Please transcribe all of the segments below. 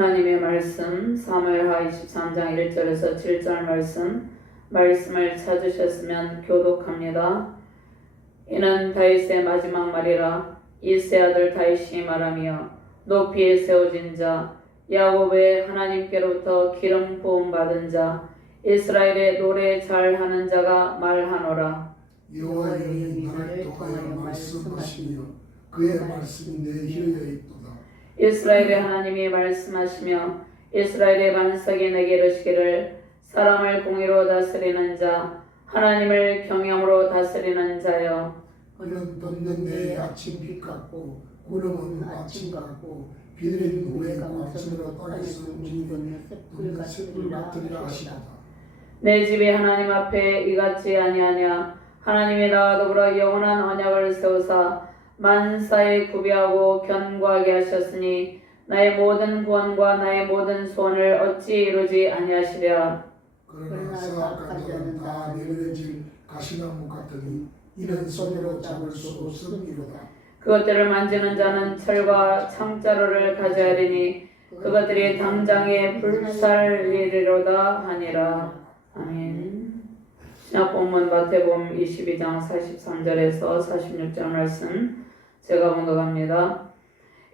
하나님의 말씀 사무엘하 23장 1절에서 7절 말씀을 찾으셨으면 교독합니다. 이는 다윗의 마지막 말이라. 이세 아들 다윗이 말하며 높이 세워진 자 야곱의 하나님께로부터 기름 부음 받은 자 이스라엘의 노래 잘하는 자가 말하노라. 여호와의 영이 나를 통하여 말씀하시며 그의 말씀이 내 혀에 있도다. 이스라엘의 하나님이 말씀하시며 이스라엘의 반석이 내게 이르시기를 사람을 공의로 다스리는 자 하나님을 경영으로 다스리는 자여. 그는 돋는 내 아침빛 같고 구름은 아침 같고 비늘인 후에 광선으로 땅에서 움직이는 새불 같으리라 하시도다. 내 집이 하나님 앞에 이같지 아니하냐. 하나님이 나와 더불어 영원한 언약을 세우사 만사에 구비하고 견고하게 하셨으니 나의 모든 구원과 나의 모든 소원을 어찌 이루지 아니하시랴. 그러나 사악한 자는 다 내려질 가시나무 같으니 이는 손으로 잡을 수 없음이로다. 그것들을 만지는 자는 철과 창자루를 가져야리니 그것들이 당장에 불살리리로다 하니라. 아멘. 신약본문 마태복음 22장 43절에서 46절 말씀 제가 봉독합니다.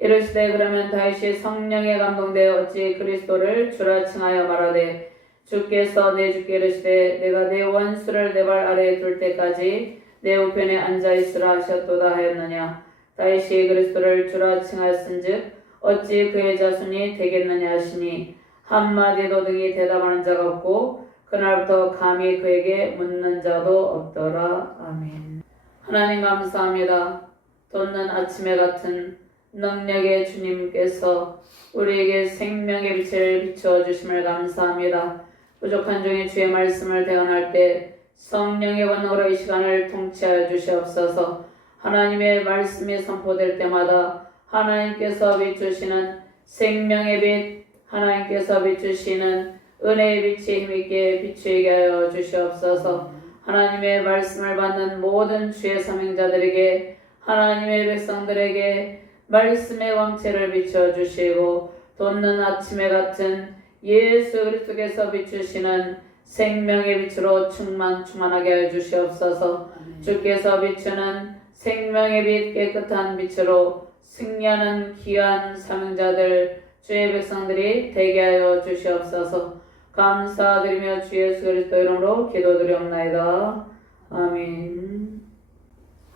이르시되 그러면 다윗이 성령에 감동되어 어찌 그리스도를 주라 칭하여 말하되 주께서 내 주께 이르시되 내가 내 원수를 내 발 아래에 둘 때까지 내 우편에 앉아 있으라 하셨도다 하였느냐. 다윗이 그리스도를 주라 칭하였은즉 어찌 그의 자손이 되겠느냐 하시니 한마디도 등이 대답하는 자가 없고 그날부터 감히 그에게 묻는 자도 없더라. 아멘. 하나님 감사합니다. 돋는 아침에 같은 능력의 주님께서 우리에게 생명의 빛을 비추어 주심을 감사합니다. 부족한 종의 주의 말씀을 대언할 때 성령의 권능으로 이 시간을 통치하여 주시옵소서. 하나님의 말씀이 선포될 때마다 하나님께서 비추시는 생명의 빛, 하나님께서 비추시는 은혜의 빛이 힘있게 비추게 하여 주시옵소서. 하나님의 말씀을 받는 모든 주의 사명자들에게 하나님의 백성들에게 말씀의 광채를 비춰 주시고 돋는 아침에 같은 예수 그리스도께서 비추시는 생명의 빛으로 충만하게 하여 주시옵소서. 주께서 비추는 생명의 빛 깨끗한 빛으로 승리하는 귀한 사명자들 주의 백성들이 되게 하여 주시옵소서. 감사드리며 주 예수 그리스도 이름으로 기도드리옵나이다. 아멘.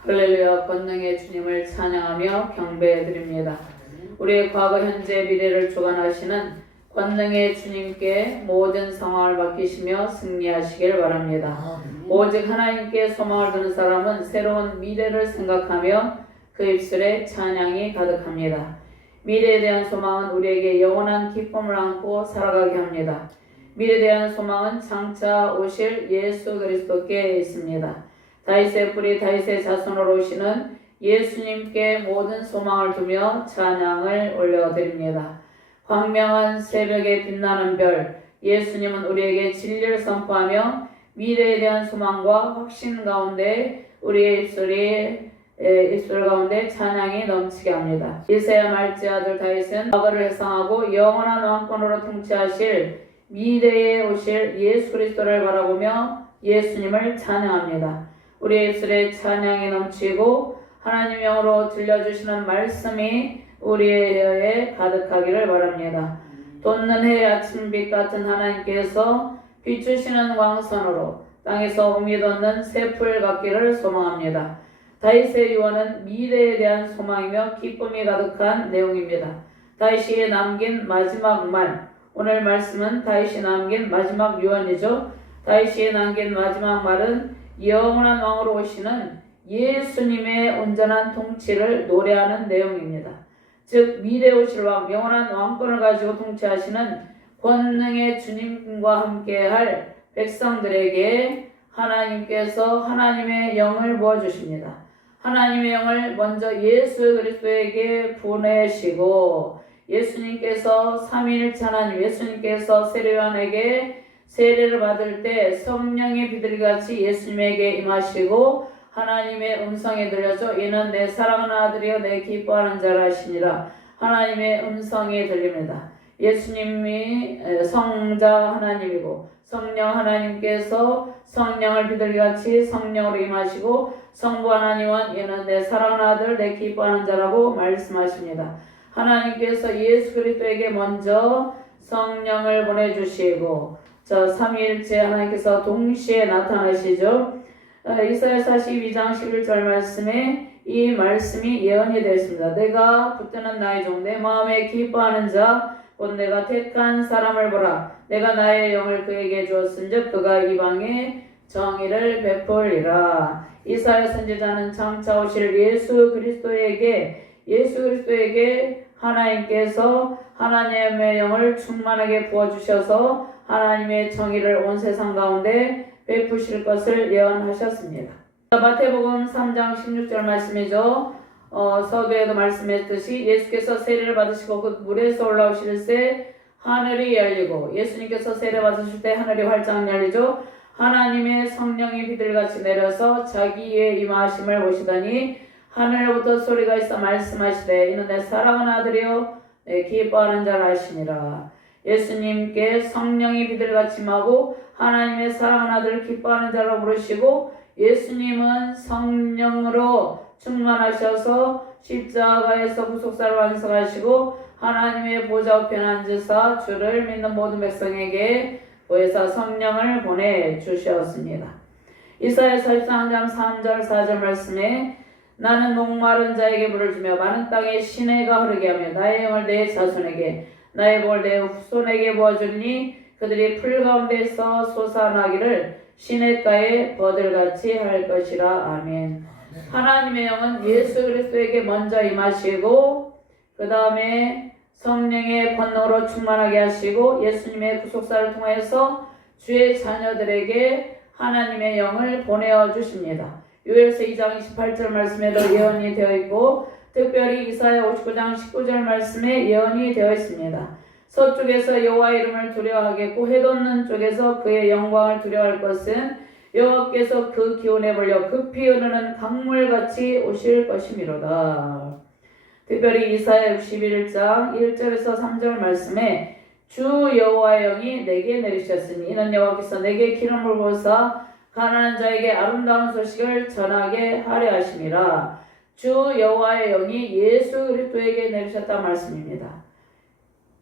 할렐루야. 권능의 주님을 찬양하며 경배해드립니다. 우리의 과거 현재 미래를 주관하시는 권능의 주님께 모든 상황을 맡기시며 승리하시길 바랍니다. 오직 하나님께 소망을 두는 사람은 새로운 미래를 생각하며 그 입술에 찬양이 가득합니다. 미래에 대한 소망은 우리에게 영원한 기쁨을 안고 살아가게 합니다. 미래에 대한 소망은 장차 오실 예수 그리스도께 있습니다. 다윗의 뿌리 다윗의 자손으로 오시는 예수님께 모든 소망을 두며 찬양을 올려드립니다. 광명한 새벽에 빛나는 별 예수님은 우리에게 진리를 선포하며 미래에 대한 소망과 확신 가운데 우리의 입술 가운데 찬양이 넘치게 합니다. 이새야 말지 아들 다윗은 과거를 회상하고 영원한 왕권으로 통치하실 미래에 오실 예수 그리스도를 바라보며 예수님을 찬양합니다. 우리의 입술에 찬양이 넘치고 하나님 영으로 들려주시는 말씀이 우리의 혀에 가득하기를 바랍니다. 돋는 해의 아침빛 같은 하나님께서 비추시는 광선으로 땅에서 우미 돋는 새풀 같기를 소망합니다. 다윗의 유언은 미래에 대한 소망이며 기쁨이 가득한 내용입니다. 다윗이 남긴 마지막 말, 오늘 말씀은 다윗이 남긴 마지막 유언이죠. 다윗이 남긴 마지막 말은 영원한 왕으로 오시는 예수님의 온전한 통치를 노래하는 내용입니다. 즉 미래에 오실 왕, 영원한 왕권을 가지고 통치하시는 권능의 주님과 함께할 백성들에게 하나님께서 하나님의 영을 부어주십니다. 하나님의 영을 먼저 예수 그리스도에게 보내시고 예수님께서 삼위일체 하나님 예수님께서 세례요한에게 세례를 받을 때 성령의 비둘기같이 예수님에게 임하시고 하나님의 음성이 들려져 이는 내 사랑하는 아들이여 내 기뻐하는 자라 하시니라. 하나님의 음성이 들립니다. 예수님이 성자 하나님이고 성령 하나님께서 성령을 비둘기같이 성령으로 임하시고 성부 하나님은 이는 내 사랑하는 아들 내 기뻐하는 자라고 말씀하십니다. 하나님께서 예수 그리스도에게 먼저 성령을 보내주시고 저 삼위일체 하나님께서 동시에 나타나시죠. 이사야 42장 11절 말씀에 이 말씀이 예언이 되었습니다. 내가 붙드는 나의 종 내 마음에 기뻐하는 자 곧 내가 택한 사람을 보라. 내가 나의 영을 그에게 주었은즉 그가 이방에 정의를 베풀리라. 이사야 선지자는 장차 오실 예수 그리스도에게 하나님께서 하나님의 영을 충만하게 부어주셔서 하나님의 정의를 온 세상 가운데 베푸실 것을 예언하셨습니다. 마태복음 3장 16절 말씀이죠. 서두에도 말씀했듯이 예수께서 세례를 받으시고 그 물에서 올라오실 때 하늘이 열리고 예수님께서 세례 받으실 때 하늘이 활짝 열리죠. 하나님의 성령이 비둘기같이 내려서 자기의 임하심을 보시더니 하늘로부터 소리가 있어 말씀하시되 이는 내 사랑하는 아들이요 내 기뻐하는 자라 하시니라. 예수님께 성령이 비둘기같이 임하고 하나님의 사랑하는 아들을 기뻐하는 자로 부르시고 예수님은 성령으로 충만하셔서 십자가에서 구속사를 완성하시고 하나님의 보좌 우편에 앉으사 주를 믿는 모든 백성에게 보혜사 성령을 보내주셨습니다. 이사야 43장 3절 4절 말씀에 나는 목마른 자에게 물을 주며 마른 땅에 시내가 흐르게 하며 나의 영을 내 자손에게 나의 복을 내 후손에게 부어주니 그들이 풀 가운데서 솟아나기를 시냇가에 버들같이 할 것이라. 아멘. 하나님의 영은 예수 그리스도에게 먼저 임하시고 그 다음에 성령의 권능으로 충만하게 하시고 예수님의 구속사를 통해서 주의 자녀들에게 하나님의 영을 보내어 주십니다. 요엘서 2장 28절 말씀에도 예언이 되어 있고 특별히 이사야 59장 19절 말씀에 예언이 되어 있습니다. 서쪽에서 여호와의 이름을 두려워하겠고 해돋는 쪽에서 그의 영광을 두려워할 것은 여호와께서 그 기온에 몰려 급히 흐르는 강물같이 오실 것이미로다. 특별히 이사야 61장 1절에서 3절 말씀에 주 여호와의 영이 내게 내리셨으니 이는 여호와께서 내게 기름을 부어사 가난한 자에게 아름다운 소식을 전하게 하려 하심이라. 주 여호와의 영이 예수 그리스도에게 내리셨다 말씀입니다.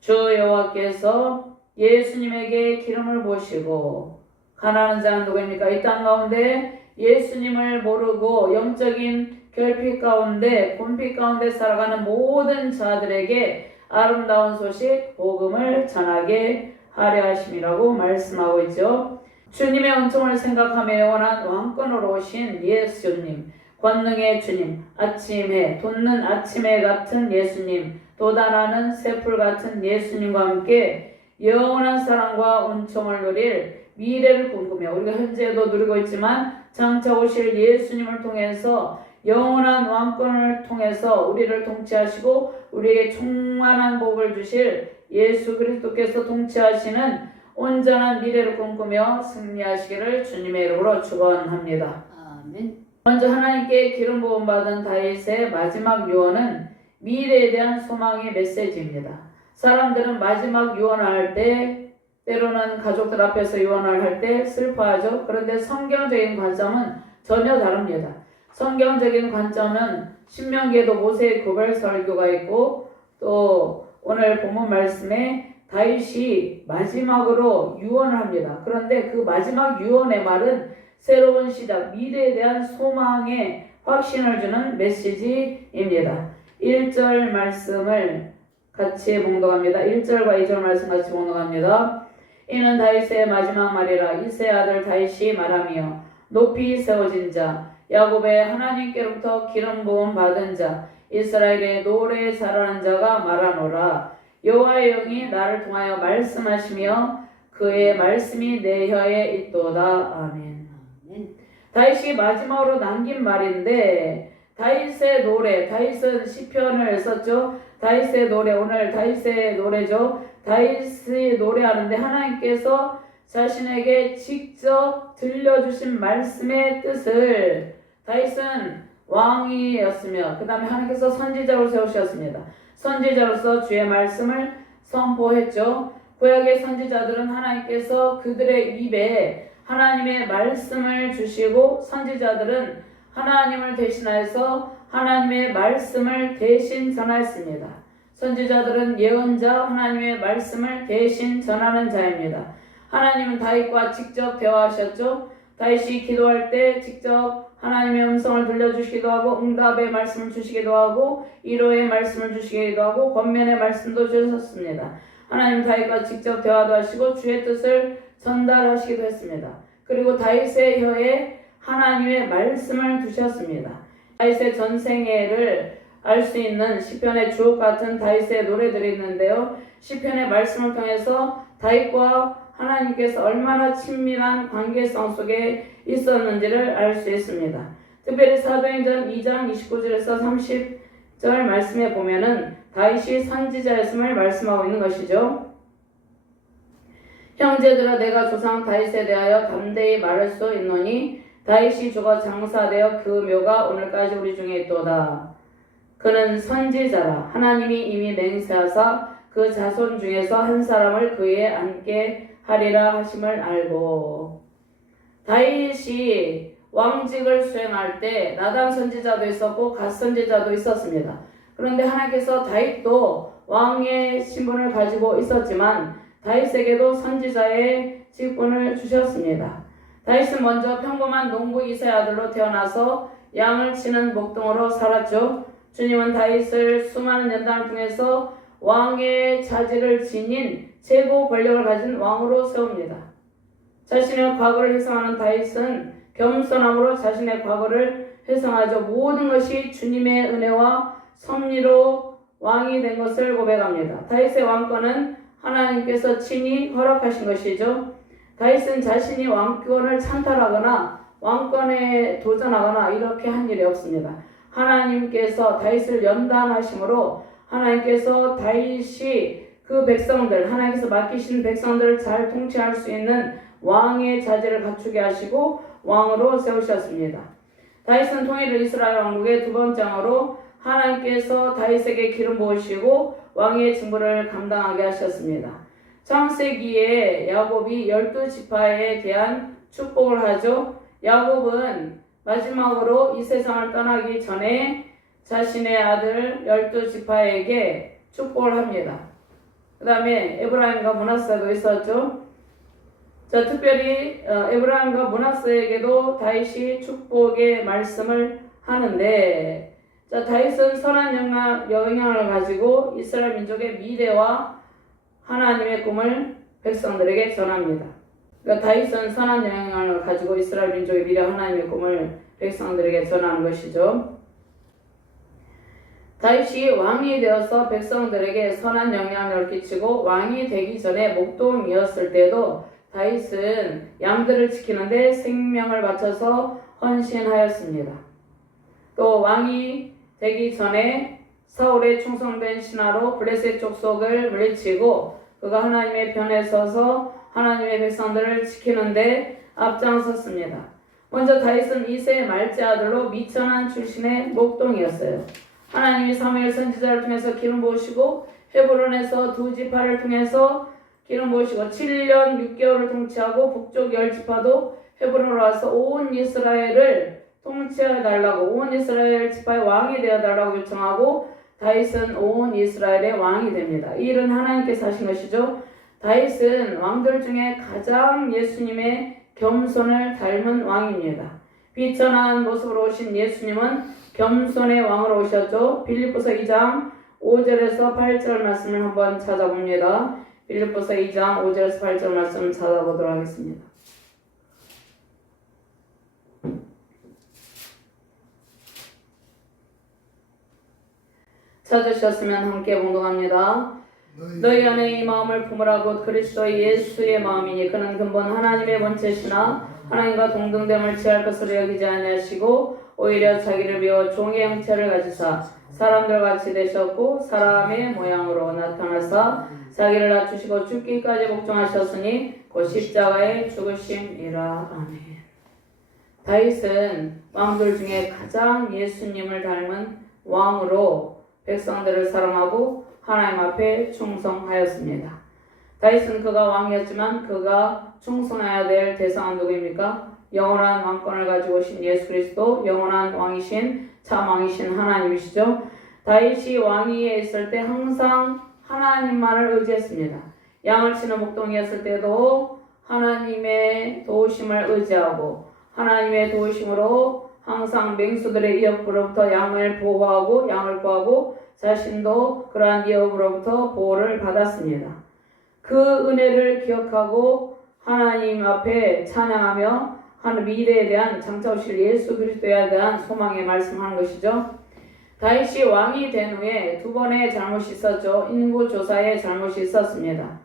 주 여호와께서 예수님에게 기름을 부으시고 가난한 자는 누구입니까? 이 땅 가운데 예수님을 모르고 영적인 결핍 가운데 곤핍 가운데 살아가는 모든 자들에게 아름다운 소식 복음을 전하게 하려 하심이라고 말씀하고 있죠. 주님의 은총을 생각하며 영원한 왕권으로 오신 예수님, 권능의 주님, 아침에 돋는 아침에 같은 예수님, 돋아나는 새풀 같은 예수님과 함께 영원한 사랑과 은총을 누릴 미래를 꿈꾸며 우리가 현재도 누리고 있지만 장차 오실 예수님을 통해서 영원한 왕권을 통해서 우리를 통치하시고 우리에게 충만한 복을 주실 예수 그리스도께서 통치하시는 온전한 미래를 꿈꾸며 승리하시기를 주님의 이름으로 축원합니다. 아멘. 먼저 하나님께 기름 부음 받은 다윗의 마지막 유언은 미래에 대한 소망의 메시지입니다. 사람들은 마지막 유언을 할 때 때로는 가족들 앞에서 유언을 할 때 슬퍼하죠. 그런데 성경적인 관점은 전혀 다릅니다. 성경적인 관점은 신명기에도 모세의 구별 설교가 있고 또 오늘 본문 말씀에 다윗이 마지막으로 유언을 합니다. 그런데 그 마지막 유언의 말은 새로운 시작, 미래에 대한 소망의 확신을 주는 메시지입니다. 1절 말씀을 같이 봉독합니다. 1절과 2절 말씀 같이 봉독합니다. 이는 다윗의 마지막 말이라. 이새의 아들 다윗이 말하며 높이 세워진 자 야곱의 하나님께로부터 기름 부음 받은 자 이스라엘의 노래에 자라는 자가 말하노라. 여호와의 영이 나를 통하여 말씀하시며 그의 말씀이 내 혀에 있도다. 아멘. 다윗이 마지막으로 남긴 말인데 다윗의 노래, 다윗은 시편을 썼죠. 다윗의 노래, 오늘 다윗의 노래죠. 다윗이 노래하는데 하나님께서 자신에게 직접 들려주신 말씀의 뜻을 다윗은 왕이었으며 그 다음에 하나님께서 선지자로 세우셨습니다. 선지자로서 주의 말씀을 선포했죠. 구약의 선지자들은 하나님께서 그들의 입에 하나님의 말씀을 주시고 선지자들은 하나님을 대신하여서 하나님의 말씀을 대신 전하였습니다. 선지자들은 예언자, 하나님의 말씀을 대신 전하는 자입니다. 하나님은 다윗과 직접 대화하셨죠. 다윗이 기도할 때 직접 하나님의 음성을 들려주시기도 하고 응답의 말씀을 주시기도 하고 위로의 말씀을 주시기도 하고 권면의 말씀도 주셨습니다. 하나님 다윗과 직접 대화도 하시고 주의 뜻을 전달하시기도 했습니다. 그리고 다윗의 혀에 하나님의 말씀을 두셨습니다. 다윗의 전생애를 알 수 있는 시편의 주옥 같은 다윗의 노래들이 있는데요. 시편의 말씀을 통해서 다윗과 하나님께서 얼마나 친밀한 관계성 속에 있었는지를 알 수 있습니다. 특별히 사도행전 2장 29절에서 30절 말씀에 보면은 다윗이 선지자였음을 말씀하고 있는 것이죠. 형제들아 내가 조상 다윗에 대하여 담대히 말할 수 있노니 다윗이 죽어 장사되어 그 묘가 오늘까지 우리 중에 있도다. 그는 선지자라 하나님이 이미 맹세하사 그 자손 중에서 한 사람을 그에 앉게 하리라 하심을 알고. 다윗이 왕직을 수행할 때 나단 선지자도 있었고 갓 선지자도 있었습니다. 그런데 하나님께서 다윗도 왕의 신분을 가지고 있었지만 다윗에게도 선지자의 직분을 주셨습니다. 다윗은 먼저 평범한 농부 이사의 아들로 태어나서 양을 치는 목동으로 살았죠. 주님은 다윗을 수많은 연단을 통해서 왕의 자질을 지닌 최고 권력을 가진 왕으로 세웁니다. 자신의 과거를 회상하는 다윗은 겸손함으로 자신의 과거를 회상하죠. 모든 것이 주님의 은혜와 섭리로 왕이 된 것을 고백합니다. 다윗의 왕권은 하나님께서 친히 허락하신 것이죠. 다윗은 자신이 왕권을 찬탈하거나 왕권에 도전하거나 이렇게 한 일이 없습니다. 하나님께서 다윗을 연단하심으로 하나님께서 다윗이 그 백성들, 하나님께서 맡기신 백성들을 잘 통치할 수 있는 왕의 자질을 갖추게 하시고 왕으로 세우셨습니다. 다윗은 통일 이스라엘 왕국의 두 번째 왕으로 하나님께서 다윗에게 기름 부으시고 왕의 직무를 감당하게 하셨습니다. 창세기에 야곱이 12지파에 대한 축복을 하죠. 야곱은 마지막으로 이 세상을 떠나기 전에 자신의 아들 12지파에게 축복을 합니다. 그 다음에 에브라임과 므낫세도 있었죠. 자, 특별히 에브라임과 므낫세에게도 다윗이 축복의 말씀을 하는데, 자, 다윗은 선한 영향을 가지고 이스라엘 민족의 미래와 하나님의 꿈을 백성들에게 전합니다. 그러니까 다윗은 선한 영향을 가지고 이스라엘 민족의 미래와 하나님의 꿈을 백성들에게 전하는 것이죠. 다윗이 왕이 되어서 백성들에게 선한 영향을 끼치고 왕이 되기 전에 목동이었을 때도 다윗은 양들을 지키는데 생명을 바쳐서 헌신하였습니다. 또 왕이 되기 전에 사울의 충성된 신하로 블레셋 족속을 물리치고 그가 하나님의 편에 서서 하나님의 백성들을 지키는데 앞장섰습니다. 먼저 다윗은 이새의 말째 아들로 미천한 출신의 목동이었어요. 하나님이 사무엘 선지자를 통해서 기름 부으시고 헤브론에서 두 지파를 통해서 기름 부으시고 7년 6개월을 통치하고 북쪽 10지파도 헤브론으로 와서 온 이스라엘을 통치해달라고 온 이스라엘 지파의 왕이 되어달라고 요청하고 다윗은 온 이스라엘의 왕이 됩니다. 이 일은 하나님께서 하신 것이죠. 다윗은 왕들 중에 가장 예수님의 겸손을 닮은 왕입니다. 비천한 모습으로 오신 예수님은 겸손의 왕으로 오셨죠. 빌립보서 2장 5절에서 8절 말씀을 한번 찾아봅니다. 빌립보서 2장 5절에서 8절 말씀을 찾아보도록 하겠습니다. 찾으셨으면 함께 봉독합니다. 너희 안에 이 마음을 품으라고 그리스도 예수의 마음이니 그는 근본 하나님의 본체시나 하나님과 동등됨을 취할 것으로 여기지 아니하시고 오히려 자기를 비워 종의 형체를 가지사 사람들과 같이 되셨고 사람의 모양으로 나타나사 자기를 낮추시고 죽기까지 복종하셨으니 곧 십자가의 죽으심이라. 아멘. 다윗은 왕들 중에 가장 예수님을 닮은 왕으로 백성들을 사랑하고 하나님 앞에 충성하였습니다. 다윗은 그가 왕이었지만 그가 충성해야 될 대상은 누구입니까? 영원한 왕권을 가지고 오신 예수 그리스도, 영원한 왕이신 참 왕이신 하나님이시죠. 다윗이 왕위에 있을 때 항상 하나님만을 의지했습니다. 양을 치는 목동이었을 때도 하나님의 도우심을 의지하고 하나님의 도우심으로 항상 맹수들의 위협으로부터 양을 보호하고 양을 구하고 자신도 그러한 위협으로부터 보호를 받았습니다. 그 은혜를 기억하고 하나님 앞에 찬양하며 하는 미래에 대한 장차 오실 예수 그리스도에 대한 소망에 말씀하는 것이죠. 다윗이 왕이 된 후에 두 번의 잘못이 있었죠. 인구조사에 잘못이 있었습니다.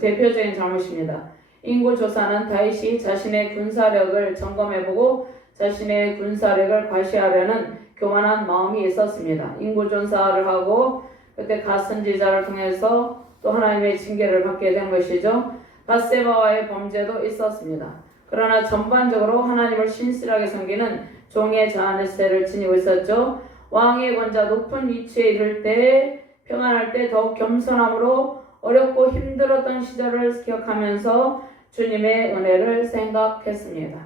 대표적인 잘못입니다. 인구조사는 다윗이 자신의 군사력을 점검해보고 자신의 군사력을 과시하려는 교만한 마음이 있었습니다. 인구조사를 하고 그때 갓 선지자를 통해서 또 하나님의 징계를 받게 된 것이죠. 밧세바와의 범죄도 있었습니다. 그러나 전반적으로 하나님을 신실하게 섬기는 종의 자아네스를 지니고 있었죠. 왕의 권자 높은 위치에 이를 때 평안할 때 더욱 겸손함으로 어렵고 힘들었던 시절을 기억하면서 주님의 은혜를 생각했습니다.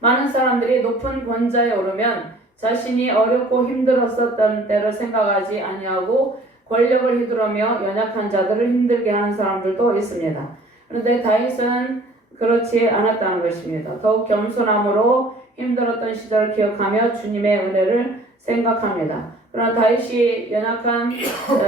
많은 사람들이 높은 권자에 오르면 자신이 어렵고 힘들었었던 때를 생각하지 아니하고 권력을 휘두르며 연약한 자들을 힘들게 하는 사람들도 있습니다. 그런데 다윗은 그렇지 않았다는 것입니다. 더욱 겸손함으로 힘들었던 시절을 기억하며 주님의 은혜를 생각합니다. 그러나 다윗이 연약한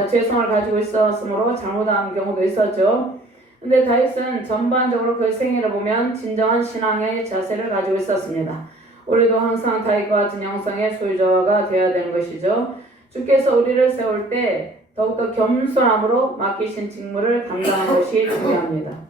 죄성을 가지고 있었으므로 잘못한 경우도 있었죠. 근데 다윗은 전반적으로 그 생애를 보면 진정한 신앙의 자세를 가지고 있었습니다. 우리도 항상 다윗과 같은 영성의 소유자가 되어야 되는 것이죠. 주께서 우리를 세울 때 더욱더 겸손함으로 맡기신 직무를 감당하는 것이 중요합니다.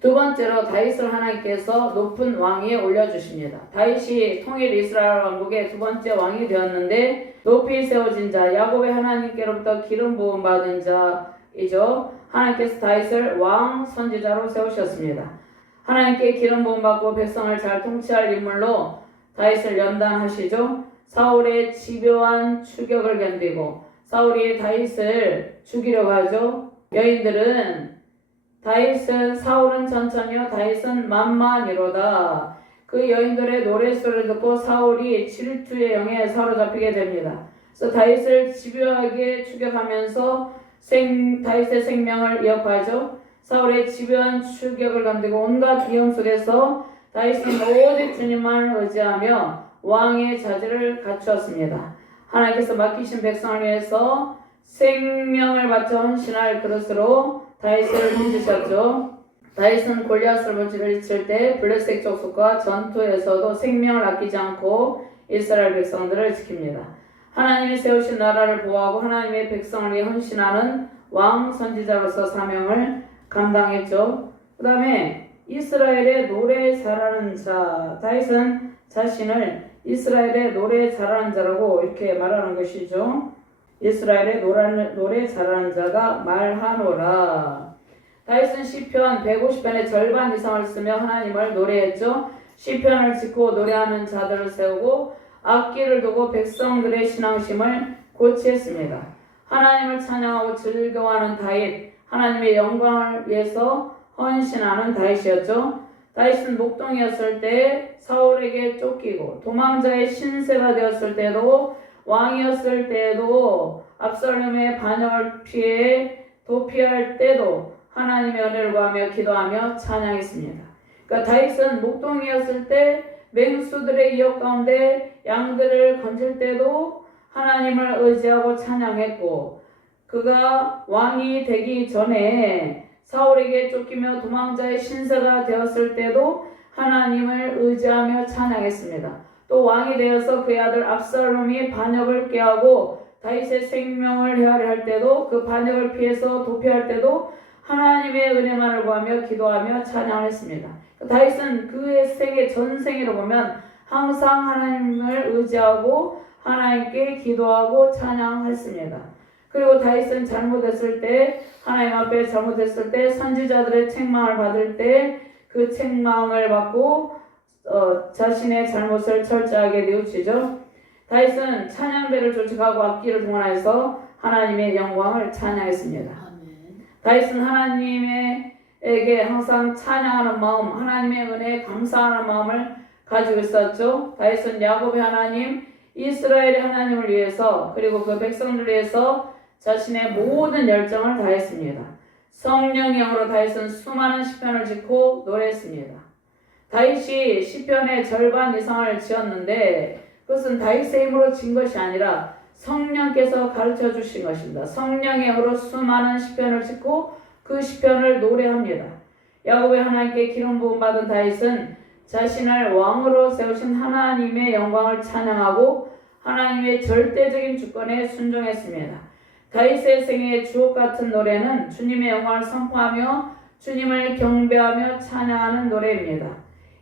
두 번째로 다윗을 하나님께서 높은 왕위에 올려주십니다. 다윗이 통일 이스라엘 왕국의 두 번째 왕이 되었는데 높이 세워진 자, 야곱의 하나님께로부터 기름 부음 받은 자이죠. 하나님께서 다윗을 왕 선지자로 세우셨습니다. 하나님께 기름 부음 받고 백성을 잘 통치할 인물로 다윗을 연단하시죠. 사울의 집요한 추격을 견디고 사울이 다윗을 죽이려고 하죠. 여인들은 다윗은 사울은 천천히요 다윗은 만만이로다. 그 여인들의 노랫소리를 듣고 사울이 질투의 영에 사로잡히게 됩니다. 그래서 다윗을 집요하게 추격하면서 다윗의 생명을 이어가죠. 사울의 집요한 추격을 견디고 온갖 위험 속에서 다윗은 오직 주님만을 의지하며 왕의 자질을 갖추었습니다. 하나님께서 맡기신 백성을 위해서 생명을 바쳐 헌신할 그릇으로 다윗을 빚으셨죠. 다윗은 골리앗을 물리칠 때 블레셋 족속과 전투에서도 생명을 아끼지 않고 이스라엘 백성들을 지킵니다. 하나님이 세우신 나라를 보호하고 하나님의 백성을 위해 헌신하는 왕 선지자로서 사명을 감당했죠. 그 다음에 이스라엘의 노래 잘하는 자, 다윗은 자신을 이스라엘의 노래 잘하는 자라고 이렇게 말하는 것이죠. 이스라엘의 노래 잘하는 자가 말하노라. 다윗은 시편 150편의 절반 이상을 쓰며 하나님을 노래했죠. 시편을 짓고 노래하는 자들을 세우고 악기를 두고 백성들의 신앙심을 고치했습니다. 하나님을 찬양하고 즐거워하는 다윗, 하나님의 영광을 위해서 헌신하는 다윗이었죠. 다윗은 목동이었을 때 사울에게 쫓기고 도망자의 신세가 되었을 때도 왕이었을 때도 압살롬의 반역을 피해 도피할 때도 하나님의 은혜를 구하며 기도하며 찬양했습니다. 그러니까 다윗은 목동이었을 때 맹수들의 위협 가운데 양들을 건질 때도 하나님을 의지하고 찬양했고 그가 왕이 되기 전에 사울에게 쫓기며 도망자의 신세가 되었을 때도 하나님을 의지하며 찬양했습니다. 또 왕이 되어서 그의 아들 압살롬이 반역을 꾀하고 다윗의 생명을 헤아려 할 때도 그 반역을 피해서 도피할 때도 하나님의 은혜만을 구하며 기도하며 찬양했습니다. 다윗은 그의 생애 전생애로 보면 항상 하나님을 의지하고 하나님께 기도하고 찬양했습니다. 그리고 다윗은 잘못했을 때 하나님 앞에 잘못했을 때 선지자들의 책망을 받을 때 그 책망을 받고 자신의 잘못을 철저하게 뉘우치죠. 다윗은 찬양대를 조직하고 악기를 동원해서 하나님의 영광을 찬양했습니다. 아멘. 다윗은 하나님에게 항상 찬양하는 마음, 하나님의 은혜에 감사하는 마음을 가지고 있었죠. 다윗은 야곱의 하나님, 이스라엘의 하나님을 위해서 그리고 그 백성들을 위해서 자신의 모든 열정을 다했습니다. 성령의 영으로 다윗은 수많은 시편을 짓고 노래했습니다. 다윗이 시편의 절반 이상을 지었는데 그것은 다윗의 힘으로 진 것이 아니라 성령께서 가르쳐 주신 것입니다. 성령의 영으로 수많은 시편을 짓고 그 시편을 노래합니다. 야곱의 하나님께 기름 부음 받은 다윗은 자신을 왕으로 세우신 하나님의 영광을 찬양하고 하나님의 절대적인 주권에 순종했습니다. 다윗의 생애의 주옥 같은 노래는 주님의 영광을 선포하며 주님을 경배하며 찬양하는 노래입니다.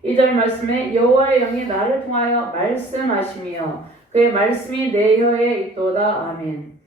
2절 말씀에 여호와의 영이 나를 통하여 말씀하시며 그의 말씀이 내 혀에 있도다. 아멘.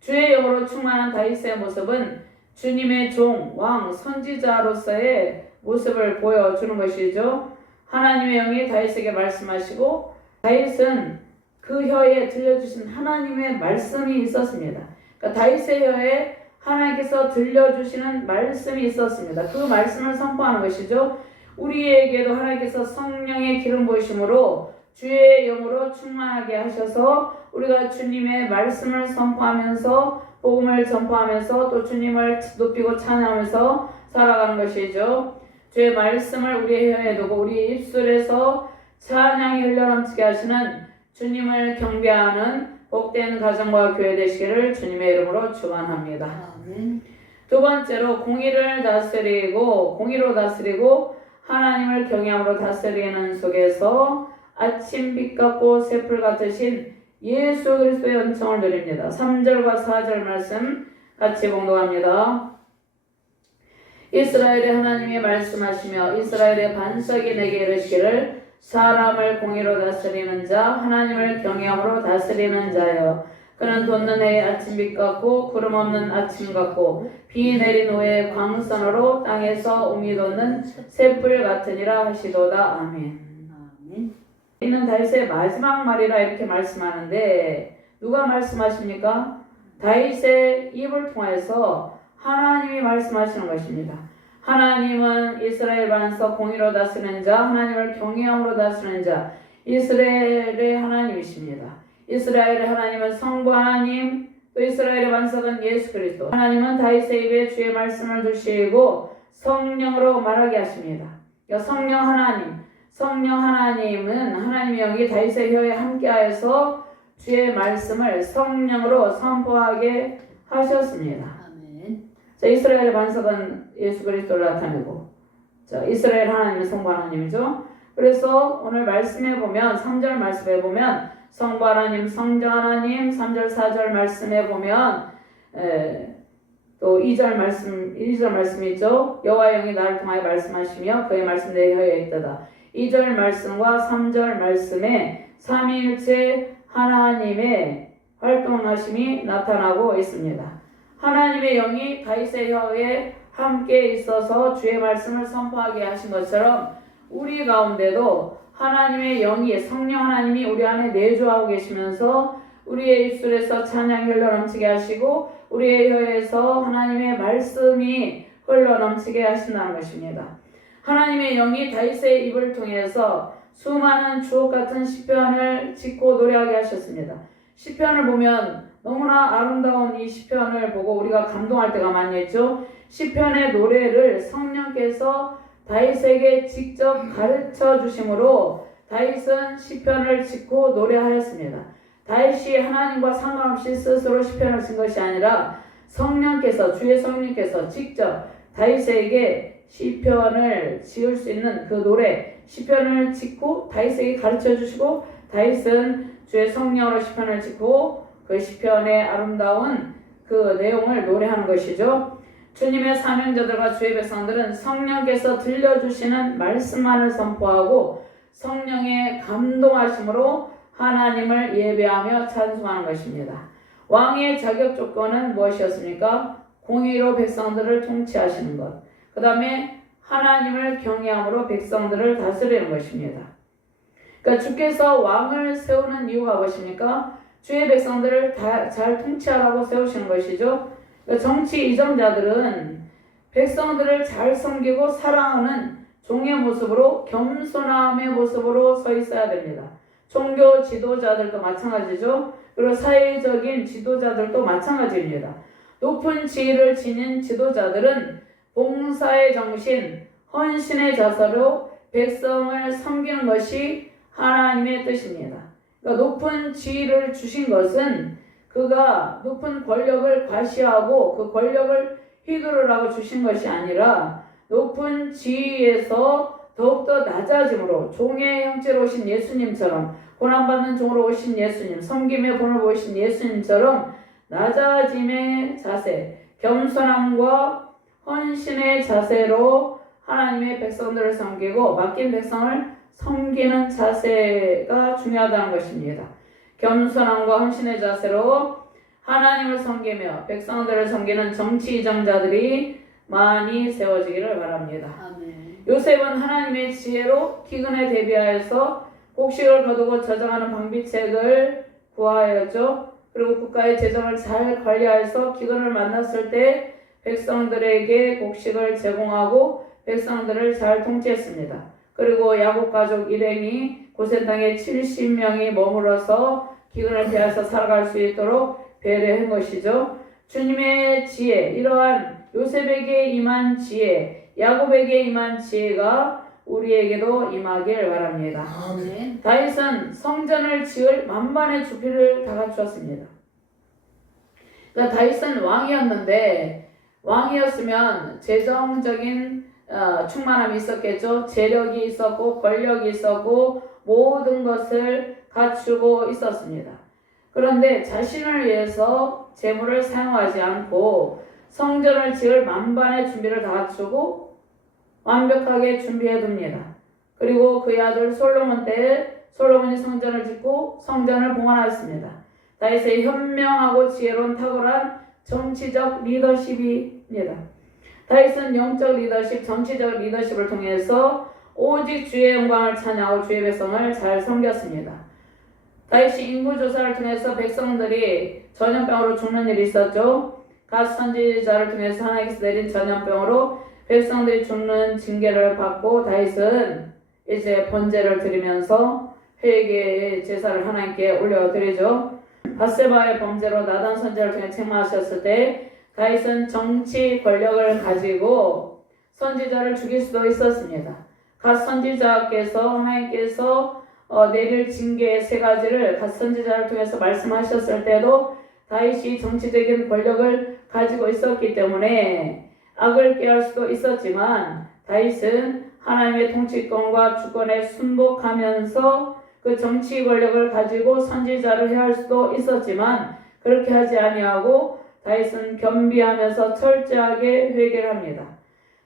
주의 영으로 충만한 다윗의 모습은 주님의 종, 왕, 선지자로서의 모습을 보여주는 것이죠. 하나님의 영이 다윗에게 말씀하시고 다윗은 그 혀에 들려주신 하나님의 말씀이 있었습니다. 그러니까 다윗의 혀에 하나님께서 들려주시는 말씀이 있었습니다. 그 말씀을 선포하는 것이죠. 우리에게도 하나님께서 성령의 기름 부으심으로 주의 영으로 충만하게 하셔서 우리가 주님의 말씀을 선포하면서 복음을 전파하면서 또 주님을 높이고 찬양하면서 살아가는 것이죠. 주의 말씀을 우리의 혀에 두고 우리 입술에서 찬양이 흘러넘치게 하시는 주님을 경배하는 복된 가정과 교회 되시기를 주님의 이름으로 축원합니다. 아멘. 두 번째로 공의로 다스리고 하나님을 경외함으로 다스리는 속에서 아침빛 같고 새풀 같으신 예수 그리스도의 은총을 누립니다. 3절과 4절 말씀 같이 봉독합니다. 이스라엘의 하나님이 말씀하시며 이스라엘의 반석이 내게 이르시기를 사람을 공의로 다스리는 자 하나님을 경외함으로 다스리는 자여 그는 돋는 해의 아침빛 같고 구름 없는 아침 같고 비 내린 후에 광선으로 땅에서 웅이 돋는 새풀 같으니라 하시도다. 아멘. 아멘. 있는 다윗의 마지막 말이라 이렇게 말씀하는데 누가 말씀하십니까? 다윗의 입을 통해서 하나님이 말씀하시는 것입니다. 하나님은 이스라엘 반석 공의로 다스리는 자, 하나님을 경외함으로 다스리는 자, 이스라엘의 하나님이십니다. 이스라엘의 하나님은 성부 하나님, 또 이스라엘의 반석은 예수 그리스도. 하나님은 다윗의 입에 주의 말씀을 두시고 성령으로 말하게 하십니다. 성령 하나님은 하나님의 영이 다윗의 혀에 함께하여서 주의 말씀을 성령으로 선포하게 하셨습니다. 아멘. 자, 이스라엘의 반석은 예수 그리스도를 나타내고, 자, 이스라엘 하나님은 성부 하나님이죠. 그래서 오늘 말씀해 보면 3절 말씀해 보면 성부 하나님, 성자 하나님, 3절 4절 말씀해 보면 또 2절 말씀이죠. 여호와의 영이 나를 통하여 말씀하시며 그의 말씀 내 혀에 있도다. 2절 말씀과 3절 말씀에 삼위일체 하나님의 활동하심이 나타나고 있습니다. 하나님의 영이 다윗의 혀에 함께 있어서 주의 말씀을 선포하게 하신 것처럼 우리 가운데도 하나님의 영이 성령 하나님이 우리 안에 내주하고 계시면서 우리의 입술에서 찬양이 흘러넘치게 하시고 우리의 혀에서 하나님의 말씀이 흘러넘치게 하신다는 것입니다. 하나님의 영이 다윗의 입을 통해서 수많은 주옥 같은 시편을 짓고 노래하게 하셨습니다. 시편을 보면 너무나 아름다운 이 시편을 보고 우리가 감동할 때가 많이 있죠. 시편의 노래를 성령께서 다윗에게 직접 가르쳐 주심으로 다윗은 시편을 짓고 노래하였습니다. 다윗이 하나님과 상관없이 스스로 시편을 쓴 것이 아니라 주의 성령께서 직접 다윗에게 시편을 지을 수 있는 그 노래, 시편을 짓고 다윗에게 가르쳐 주시고 다윗은 주의 성령으로 시편을 짓고 그 시편의 아름다운 그 내용을 노래하는 것이죠. 주님의 사명자들과 주의 백성들은 성령께서 들려주시는 말씀만을 선포하고 성령의 감동하심으로 하나님을 예배하며 찬송하는 것입니다. 왕의 자격 조건은 무엇이었습니까? 공의로 백성들을 통치하시는 것. 그 다음에 하나님을 경외함으로 백성들을 다스리는 것입니다. 그러니까 주께서 왕을 세우는 이유가 무엇입니까? 주의 백성들을 잘 통치하라고 세우시는 것이죠. 그러니까 정치 이정자들은 백성들을 잘 섬기고 사랑하는 종의 모습으로 겸손함의 모습으로 서 있어야 됩니다. 종교 지도자들도 마찬가지죠. 그리고 사회적인 지도자들도 마찬가지입니다. 높은 지위를 지닌 지도자들은 봉사의 정신, 헌신의 자세로 백성을 섬기는 것이 하나님의 뜻입니다. 그러니까 높은 지위를 주신 것은 그가 높은 권력을 과시하고 그 권력을 휘두르라고 주신 것이 아니라 높은 지위에서 더욱더 낮아짐으로 종의 형체로 오신 예수님처럼 고난받는 종으로 오신 예수님, 섬김의 본을 보이신 예수님처럼 낮아짐의 자세, 겸손함과 헌신의 자세로 하나님의 백성들을 섬기고 맡긴 백성을 섬기는 자세가 중요하다는 것입니다. 겸손함과 헌신의 자세로 하나님을 섬기며 백성들을 섬기는 정치 이정자들이 많이 세워지기를 바랍니다. 아멘. 요셉은 하나님의 지혜로 기근에 대비하여서 곡식을 거두고 저장하는 방비책을 구하였죠. 그리고 국가의 재정을 잘 관리하여서 기근을 만났을 때 백성들에게 곡식을 제공하고 백성들을 잘 통치했습니다. 그리고 야곱 가족 일행이 고센 땅에 70명이 머물러서 기근을 피해서 살아갈 수 있도록 배려한 것이죠. 주님의 지혜, 이러한 요셉에게 임한 지혜, 야곱에게 임한 지혜가 우리에게도 임하길 바랍니다. 아멘. 다윗은 성전을 지을 만반의 주필을 다 갖추었습니다. 그러니까 다윗은 왕이었는데 왕이었으면 재정적인 충만함이 있었겠죠. 재력이 있었고 권력이 있었고 모든 것을 갖추고 있었습니다. 그런데 자신을 위해서 재물을 사용하지 않고 성전을 지을 만반의 준비를 다 갖추고 완벽하게 준비해 둡니다. 그리고 그의 아들 솔로몬 때에 솔로몬이 성전을 짓고 성전을 봉헌하였습니다. 다윗의 현명하고 지혜로운 탁월한 정치적 리더십입니다. 다윗은 영적 리더십, 정치적 리더십을 통해서 오직 주의 영광을 찬양하고 주의 백성을 잘 섬겼습니다. 다윗이 인구조사를 통해서 백성들이 전염병으로 죽는 일이 있었죠. 갓 선지자를 통해서 하나님께서 내린 전염병으로 백성들이 죽는 징계를 받고 다윗은 이제 번제를 드리면서 회개의 제사를 하나님께 올려드리죠. 밧세바의 범죄로 나단 선지자를 통해 책망하셨을 때 다윗은 정치 권력을 가지고 선지자를 죽일 수도 있었습니다. 갓 선지자께서 하나님께서 내릴 징계의 세 가지를 갓 선지자를 통해서 말씀하셨을 때도 다윗이 정치적인 권력을 가지고 있었기 때문에 악을 깨할 수도 있었지만 다윗은 하나님의 통치권과 주권에 순복하면서 그 정치 권력을 가지고 선지자를 해할 수도 있었지만 그렇게 하지 아니하고 다윗은 겸비하면서 철저하게 회개를 합니다.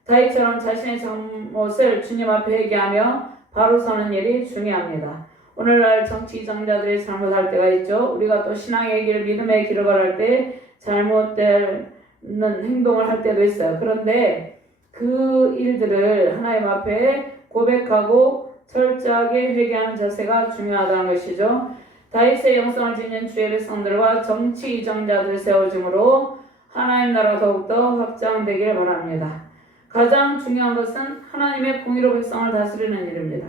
다윗처럼 자신의 잘못을 주님 앞에 회개하며 바로 서는 일이 중요합니다. 오늘날 정치 이정자들이 잘못할 때가 있죠. 우리가 또 신앙의 길, 믿음의 길을 걸을 때 잘못되는 행동을 할 때도 있어요. 그런데 그 일들을 하나님 앞에 고백하고 철저하게 회개하는 자세가 중요하다는 것이죠. 다윗의 영성을 지닌 주의 백성들과 정치 이정자들 세워짐으로 하나님 나라 더욱더 확장되길 바랍니다. 가장 중요한 것은 하나님의 공의로 백성을 다스리는 일입니다.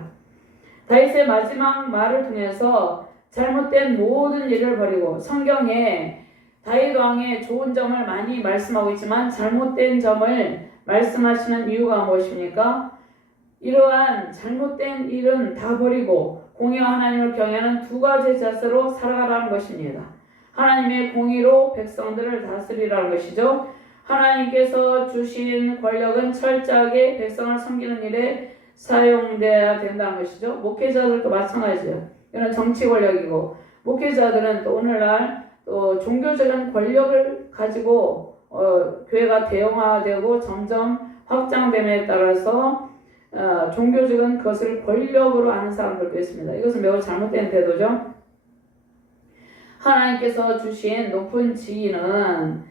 다윗의 마지막 말을 통해서 잘못된 모든 일을 버리고 성경에 다윗 왕의 좋은 점을 많이 말씀하고 있지만 잘못된 점을 말씀하시는 이유가 무엇입니까? 이러한 잘못된 일은 다 버리고 공의와 하나님을 경외하는 두 가지 자세로 살아가라는 것입니다. 하나님의 공의로 백성들을 다스리라는 것이죠. 하나님께서 주신 권력은 철저하게 백성을 섬기는 일에 사용돼야 된다는 것이죠. 목회자들도 마찬가지예요. 이런 정치 권력이고 목회자들은 또 오늘날 또 종교적인 권력을 가지고 교회가 대형화되고 점점 확장됨에 따라서 종교적인 것을 권력으로 아는 사람들도 있습니다. 이것은 매우 잘못된 태도죠. 하나님께서 주신 높은 지위는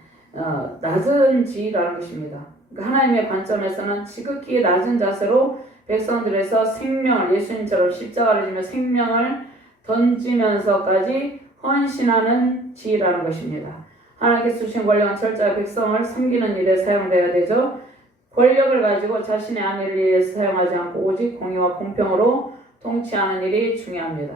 낮은 지위라는 것입니다. 그러니까 하나님의 관점에서는 지극히 낮은 자세로 백성들에서 생명을 예수님처럼 십자가를 지며 생명을 던지면서까지 헌신하는 지라는 것입니다. 하나님께서 주신 권력은 철저히 백성을 섬기는 일에 사용되어야 되죠. 권력을 가지고 자신의 안위를 위해서 사용하지 않고 오직 공의와 공평으로 통치하는 일이 중요합니다.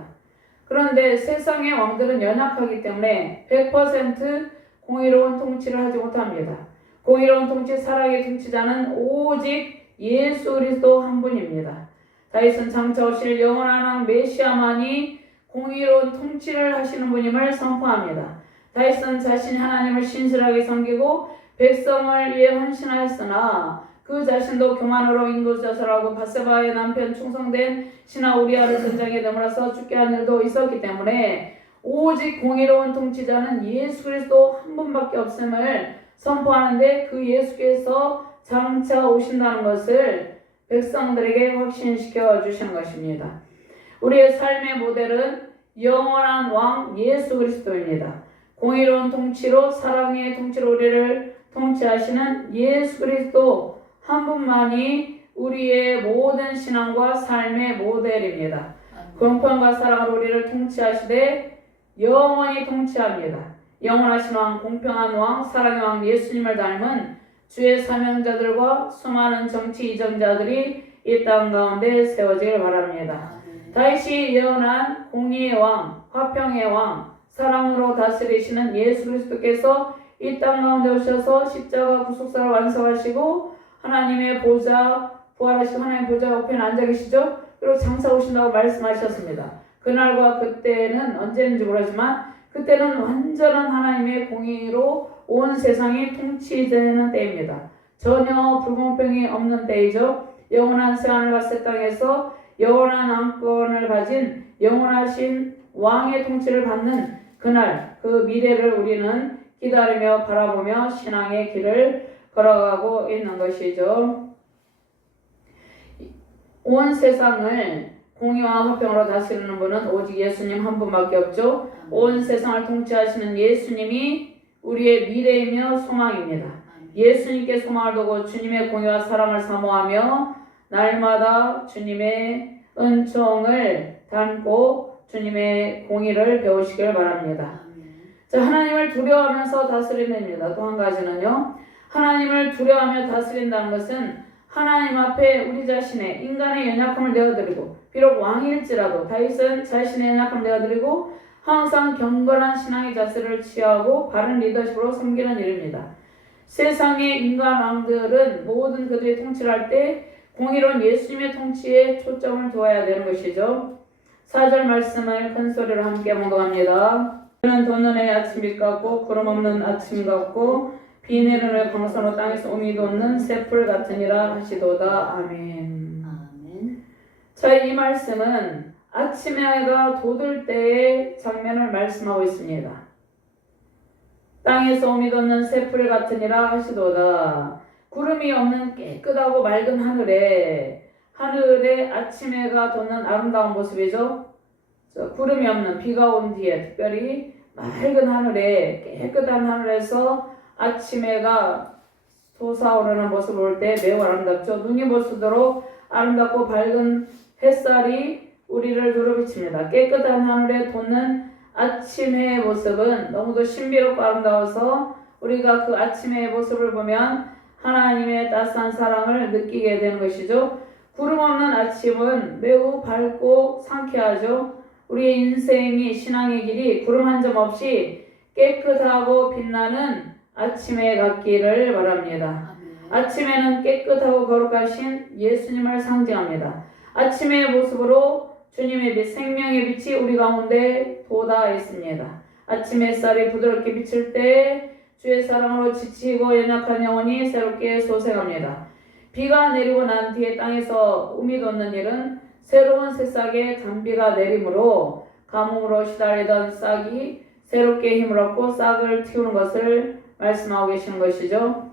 그런데 세상의 왕들은 연약하기 때문에 100% 공의로운 통치를 하지 못합니다. 공의로운 통치, 사랑의 통치자는 오직 예수 그리스도 한 분입니다. 다윗은 장차 오실 영원한 왕 메시아만이 공의로운 통치를 하시는 분임을 선포합니다. 다윗은 자신이 하나님을 신실하게 섬기고 백성을 위해 헌신하였으나 그 자신도 교만으로 인구자살하고 바세바의 남편 충성된 신하 우리아를 전장에 내몰아서 죽게 한 일도 있었기 때문에 오직 공의로운 통치자는 예수 그리스도 한 분밖에 없음을 선포하는데 그 예수께서 장차 오신다는 것을 백성들에게 확신시켜 주시는 것입니다. 우리의 삶의 모델은 영원한 왕 예수 그리스도입니다. 공의로운 통치로 사랑의 통치로 우리를 통치하시는 예수 그리스도 한 분만이 우리의 모든 신앙과 삶의 모델입니다. 공평과 사랑으로 우리를 통치하시되 영원히 통치합니다. 영원하신 왕, 공평한 왕, 사랑의 왕 예수님을 닮은 주의 사명자들과 수많은 정치 이정자들이 이 땅 가운데 세워지길 바랍니다. 다윗이 예언한 공의의 왕, 화평의 왕, 사랑으로 다스리시는 예수 그리스도께서 이 땅 가운데 오셔서 십자가 구속사를 완성하시고 하나님의 보좌, 부활하시고 하나님의 보좌 옆에 앉아 계시죠. 그리고 장차 오신다고 말씀하셨습니다. 그날과 그때는 언제인지 모르지만 그때는 완전한 하나님의 공의로 온 세상이 통치되는 때입니다. 전혀 불공평이 없는 때이죠. 영원한 새하늘과 새 땅에서 영원한 왕권을 가진 영원하신 왕의 통치를 받는 그날, 그 미래를 우리는 기다리며 바라보며 신앙의 길을 걸어가고 있는 것이죠. 온 세상을 공의와 화평으로 다스리는 분은 오직 예수님 한 분밖에 없죠. 온 세상을 통치하시는 예수님이 우리의 미래이며 소망입니다. 예수님께 소망을 두고 주님의 공의와 사랑을 사모하며 날마다 주님의 은총을 담고 주님의 공의를 배우시길 바랍니다. 자, 하나님을 두려워하면서 다스리는 일입니다. 또 한 가지는요. 하나님을 두려워하며 다스린다는 것은 하나님 앞에 우리 자신의 인간의 연약함을 내어드리고 비록 왕일지라도 다윗은 자신의 연약함을 내어드리고 항상 경건한 신앙의 자세를 취하고 바른 리더십으로 섬기는 일입니다. 세상의 인간 왕들은 모든 그들이 통치를 할 때 공의로운 예수님의 통치에 초점을 두어야 되는 것이죠. 4절 말씀을 큰 소리로 함께 몽동합니다. 그는 돋는 아침빛 같고 구름 없는 아침 같고 비 내리는 광선으로 땅에서 오미 돋는 새풀 같으니라 하시도다. 아멘. 아멘. 자, 이 말씀은 아침 해가 돋을 때의 장면을 말씀하고 있습니다. 땅에서 오미 돋는 새풀 같으니라 하시도다. 구름이 없는 깨끗하고 맑은 하늘에 아침 해가 돋는 아름다운 모습이죠. 구름이 없는 비가 온 뒤에 특별히 맑은 하늘에 깨끗한 하늘에서 아침 해가 솟아오르는 모습을 볼 때 매우 아름답죠. 눈이 볼 수 있도록 아름답고 밝은 햇살이 우리를 누르비칩니다. 깨끗한 하늘에 돋는 아침 해의 모습은 너무도 신비롭고 아름다워서 우리가 그 아침 해의 모습을 보면 하나님의 따스한 사랑을 느끼게 되는 것이죠. 구름 없는 아침은 매우 밝고 상쾌하죠. 우리의 인생이 신앙의 길이 구름 한 점 없이 깨끗하고 빛나는 아침에 갔기를 바랍니다. 아침에는 깨끗하고 거룩하신 예수님을 상징합니다. 아침의 모습으로 주님의 빛, 생명의 빛이 우리 가운데 돋아 있습니다. 아침 햇살이 부드럽게 비칠 때 주의 사랑으로 지치고 연약한 영혼이 새롭게 소생합니다. 비가 내리고 난 뒤에 땅에서 우미 돋는 일은 새로운 새싹의 단비가 내림으로 가뭄으로 시달리던 싹이 새롭게 힘을 얻고 싹을 틔우는 것을 말씀하고 계시는 것이죠.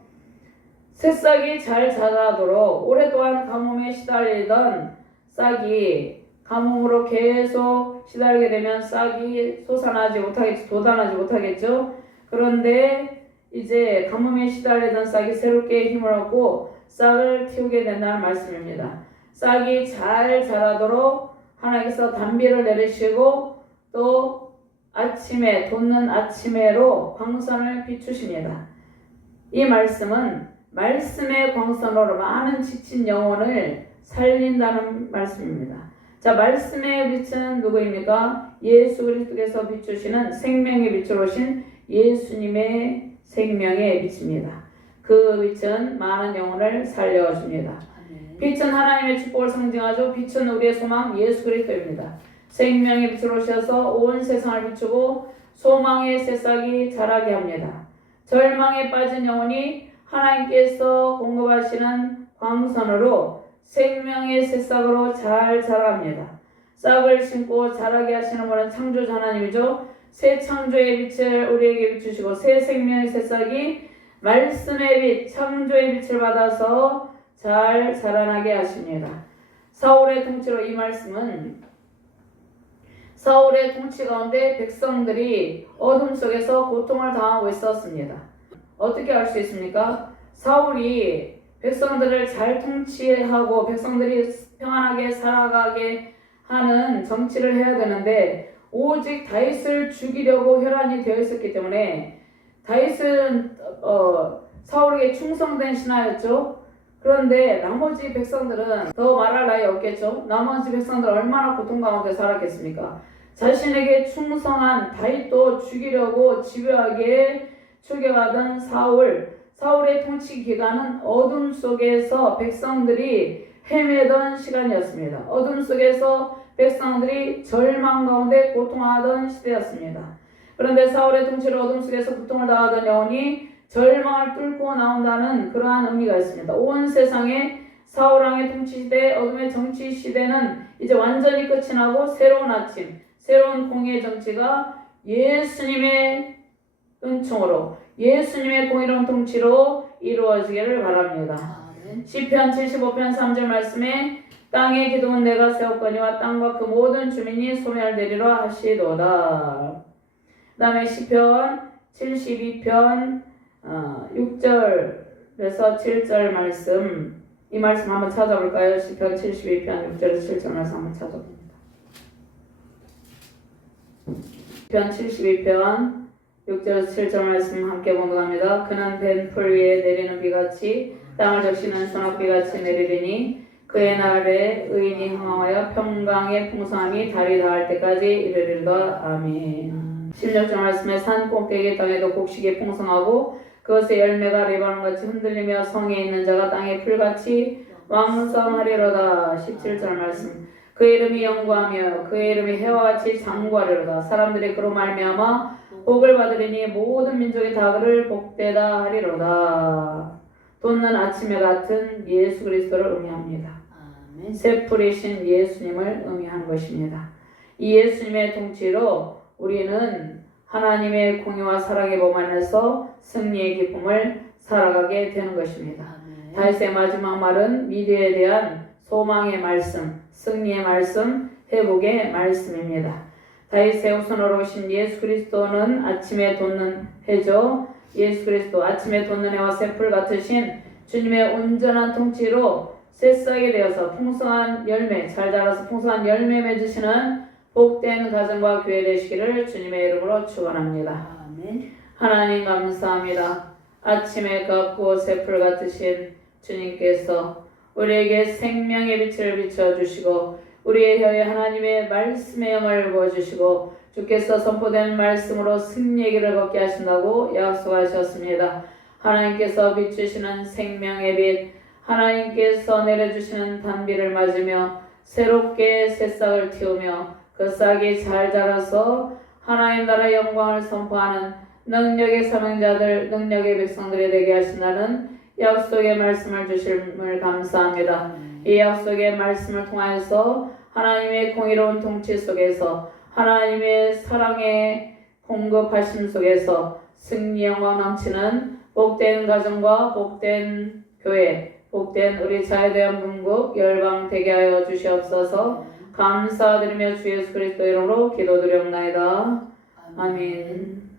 새싹이 잘 자라도록 오랫동안 가뭄에 시달리던 싹이 가뭄으로 계속 시달리게 되면 싹이 솟아나지 못하겠죠. 돋아나지 못하겠죠. 그런데 이제 가뭄에 시달리던 싹이 새롭게 힘을 얻고 싹을 틔우게 된다는 말씀입니다. 싹이 잘 자라도록 하나님께서 단비를 내리시고 또 아침에 돋는 아침에로 광선을 비추십니다. 이 말씀은 말씀의 광선으로 많은 지친 영혼을 살린다는 말씀입니다. 자, 말씀의 빛은 누구입니까? 예수 그리스도께서 비추시는 생명의 빛으로 오신 예수님의 생명의 빛입니다. 그 빛은 많은 영혼을 살려줍니다. 빛은 하나님의 축복을 상징하죠. 빛은 우리의 소망 예수 그리스도입니다. 생명의 빛으로 오셔서 온 세상을 비추고 소망의 새싹이 자라게 합니다. 절망에 빠진 영혼이 하나님께서 공급하시는 광선으로 생명의 새싹으로 잘 자랍니다. 싹을 심고 자라게 하시는 분은 창조자 하나님이죠. 새 창조의 빛을 우리에게 비추시고 새 생명의 새싹이 말씀의 빛, 창조의 빛을 받아서 잘 자라나게 하십니다. 사울의 통치로 이 말씀은 사울의 통치 가운데 백성들이 어둠 속에서 고통을 당하고 있었습니다. 어떻게 알 수 있습니까? 사울이 백성들을 잘 통치하고 백성들이 평안하게 살아가게 하는 정치를 해야 되는데 오직 다윗을 죽이려고 혈안이 되어 있었기 때문에 다윗은 사울에게 충성된 신하였죠. 그런데 나머지 백성들은 더 말할 나위 없겠죠. 나머지 백성들은 얼마나 고통 가운데 살았겠습니까? 자신에게 충성한 다윗도 죽이려고 집요하게 추격하던 사울의 통치 기간은 어둠 속에서 백성들이 헤매던 시간이었습니다. 어둠 속에서 백성들이 절망 가운데 고통하던 시대였습니다. 그런데 사울의 통치로 어둠 속에서 고통을 당하던 영혼이 절망을 뚫고 나온다는 그러한 의미가 있습니다. 온 세상에 사울왕의 통치 시대, 어둠의 정치 시대는 이제 완전히 끝이 나고 새로운 아침, 새로운 공의의 정치가 예수님의 은총으로 예수님의 공의로운 통치로 이루어지기를 바랍니다. 시편 75편 3절 말씀에 땅의 기둥은 내가 세웠거니와 땅과 그 모든 주민이 소멸되리라 하시도다. 그 다음에 시편 72편 6절에서 7절 말씀, 이 말씀 한번 찾아볼까요? 시편 72편 6절에서 7절 말씀 한번 찾아봅니다. 시편 72편 6절에서 7절 말씀 함께 봉독합니다. 그는 벤 풀 위에 내리는 비같이 땅을 적시는 소낙비같이 내리리니 그의 날에 의인이 흥황하여 평강의 풍성함이 달이 닿을 때까지 이르리로다. 아멘. 16절 말씀에 산 꼭대기 땅에도 곡식이 풍성하고 그것의 열매가 레바논같이 흔들리며 성에 있는 자가 땅의 풀같이 왕성하리로다. 17절 말씀 그의 이름이 영구하며 그의 이름이 해와 같이 장구하리로다. 사람들이 그로 말미암아 복을 받으리니 모든 민족이 다 그를 복되다 하리로다. 돋는 아침에 같은 예수 그리스도를 의미합니다. 새풀이신 예수님을 의미하는 것입니다. 이 예수님의 통치로 우리는 하나님의 공의와 사랑의 몸 안에서 승리의 기쁨을 살아가게 되는 것입니다. 다윗의 마지막 말은 미래에 대한 소망의 말씀, 승리의 말씀, 회복의 말씀입니다. 다윗의 후손으로 오신 예수 그리스도는 아침에 돋는 해죠. 예수 그리스도 아침에 돋는 해와 새풀 같으신 주님의 온전한 통치로 새싹이 되어서 풍성한 열매, 잘 자라서 풍성한 열매 맺으시는 복된 가정과 교회 되시기를 주님의 이름으로 축원합니다. 하나님 감사합니다. 아침에 같고 새풀 같으신 주님께서 우리에게 생명의 빛을 비춰주시고 우리의 혀에 하나님의 말씀의 영을 부어주시고 주께서 선포된 말씀으로 승리의 길을 걷게 하신다고 약속하셨습니다. 하나님께서 비추시는 생명의 빛, 하나님께서 내려주시는 단비를 맞으며 새롭게 새싹을 틔우며 그 싹이 잘 자라서 하나님 나라의 영광을 선포하는 능력의 사명자들, 능력의 백성들이 되게 하신다는 약속의 말씀을 주심을 감사합니다. 이 약속의 말씀을 통하여서 하나님의 공의로운 통치 속에서 하나님의 사랑의 공급하심 속에서 승리 영광 넘치는 복된 가정과 복된 교회, 복된 우리 자유대한 문국 열방 되게 하여 주시옵소서. 감사드리며 주 예수 그리스도 이름으로 기도드리옵나이다. 아멘.